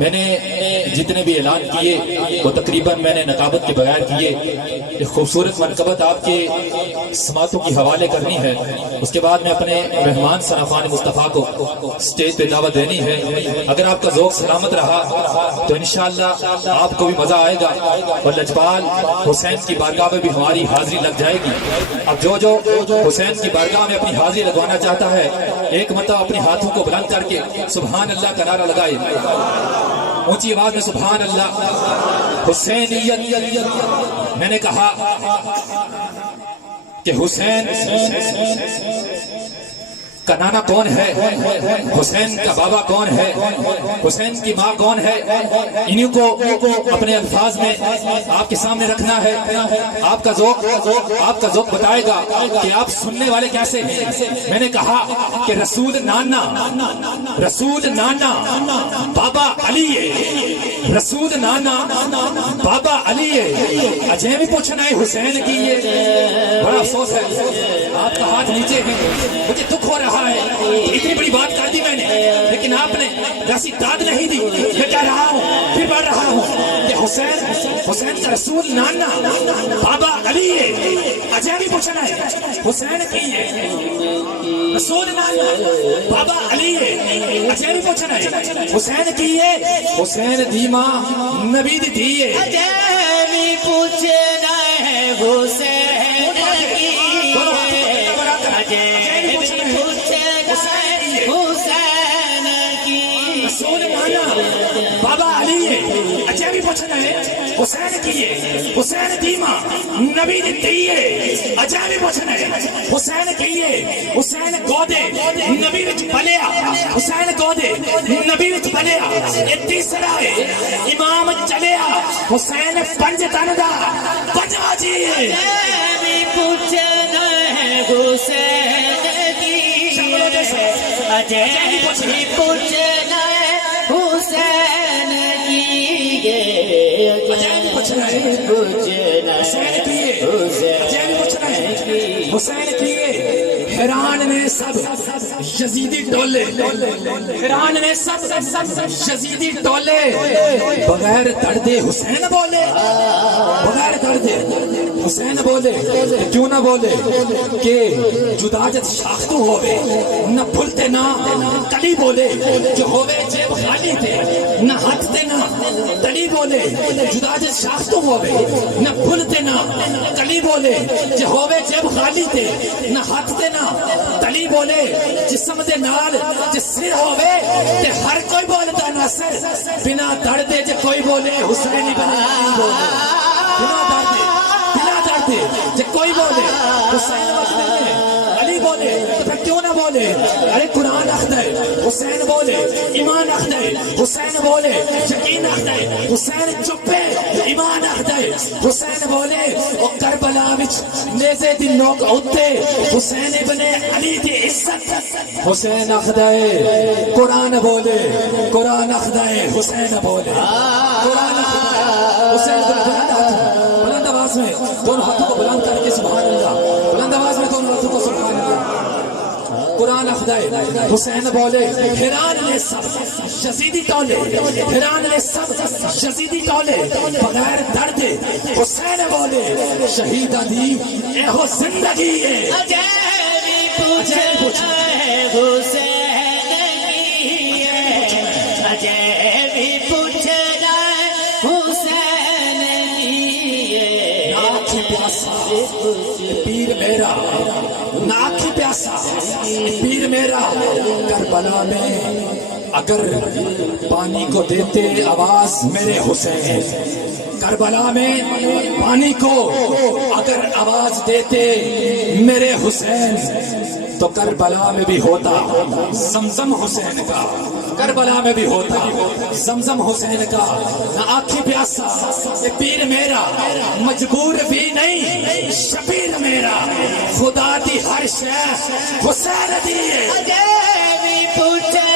میں نے جتنے بھی اعلان کیے وہ تقریباً میں نے نقابت کے بغیر کیے. ایک خوبصورت منقبت آپ کے سماعتوں کی حوالے کرنی ہے. اس کے بعد میں اپنے مہمان ثناءخوان مصطفیٰ کو سٹیج پہ دعوت دینی ہے. اگر آپ کا ذوق سلامت رہا تو انشاءاللہ آپ کو بھی مزہ آئے گا اور لجپال حسین کی بارگاہ میں بھی ہماری حاضری لگ جائے گی. اب جو حسین کی بارگاہ میں اپنی حاضری لگوانا چاہتا ہے ایک مرتبہ اپنے ہاتھوں کو بلند کر کے سبحان اللہ کا نعرہ لگائے. اونچی آواز میں سبحان اللہ. حسینیت میں نے کہا کہ حسین کا نانا کون ہے, حسین کا بابا کون ہے, حسین کی ماں کون ہے, انہی کو اپنے الفاظ میں آپ کے سامنے رکھنا ہے. آپ کا ذوق بتائے گا کہ آپ سننے والے کیسے ہیں. میں نے کہا کہ رسول نانا بابا علی ہے, رسول نانا بابا علی ہے. اجے بھی پوچھنا ہے حسین کی. یہ بڑا افسوس ہے آپ کا ہاتھ نیچے ہے, مجھے دکھ ہو رہا ہے. اتنی بڑی بات کر دی میں نے لیکن آپ نے ویسی داد نہیں دی. میں کہہ رہا ہوں پھر بڑھ رہا ہوں کہ حسین کا رسول نانا بابا علی ہے. اجے بھی پوچھنا ہے حسین کی ہے, رسول نانا بابا علی ہے. اجے بھی پوچھنا ہے حسین کی ہے, حسین دیما نبی دی ہے. اجے بھی پوچھنا ہے حسین کی, بابا علی ہے. اچھا بھی پوچھنا ہے حسین کی ہے, حسین دیما نبی دی ہے. اچھا بھی پوچھنا ہے حسین کی ہے, حسین گودے نبی وچ پلیا, حسین گودے نبی وچ پلیا. یہ تیسرا ہے امام چلیا حسین پنج تن دا پنجواں جی ہے. بھی پوچھنا ہے حسین کی, اجے بھی پوچھنا ہے حسین کی. حسین کیے حیران نے سب یزیدی ٹولے, حیران نے سب یزیدی ٹولے. بغیر دردے حسین بولے, بغیر دردے حسین بولے. کیوں نہ بولے کہ جداجت شاختو ہوئے نہ پھلتے نہ کلی بولے. جو ہوئے جیب خالی تھے نہ ہاتھ تے نہ تلی بولے. جداجت شاختو ہوئے نہ پھلتے نہ کلی بولے. جو ہوئے جیب خالی تھے نہ ہاتھ تے نہ تلی بولے. جسم دے نال جس سر ہوئے تے ہر کوئی بولتا نہ سر. بنا دردے جے کوئی بولے حسین بنا بولے. بنا دردے جے کوئی بولے حسین بولے. علی بولے تو پھر کیوں نہ بولے. ارے قرآن اخد ہے حسین بولے, ایمان اخد ہے حسین بولے, یقین اخد ہے حسین چپے, ایمان اخد ہے حسین بولے. او کربلا وچ نیزے دی نوک اوتے حسین ابن علی دی عزت. حسین اخد ہے قرآن بولے, قرآن اخد ہے حسین بولے. قرآن اخد ہے حسین بلند آواز میں دونوں ہاتھوں کو بلند کر کے سبحان اللہ, بلند آواز میں دونوں ہاتھوں کو سبحان اللہ. قرآن اخدائے حسین بولے. حیران نے سب یزیدی ٹولے, حیران نے سب یزیدی ٹولے. بغیر درد حسین بولے شہیدہ دی اے ہو زندگی ہے. اجے بھی پوچھنا ہے حسین کی ہے, اجے بھی پوچھنا ہے حسین کی ہے. ناکھی پیاسا پیر میرا, ناکھی پیاسا پیر میرا. کربلا میں اگر پانی کو دیتے آواز میرے حسین, کربلا میں پانی کو اگر آواز دیتے میرے حسین تو کربلا میں بھی ہوتا زمزم حسین کا, کربلا میں بھی ہوتا زمزم حسین کا. نہ آنکھی پیاسا یہ پیر میرا, مجبور بھی نہیں شبیر میرا. خدا دی ہر شے حسین دی ہے. اجے بھی پوچھنا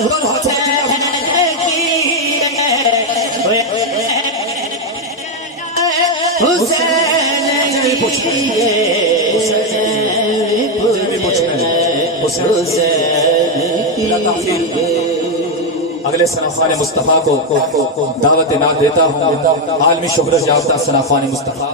حسین کی ہے, حسین بھی پوچھنا حسین اگلے سنافان مصطفیٰ کو دعوت نعت دیتا ہوں. عالمی شہرت یافتہ سنافان مصطفیٰ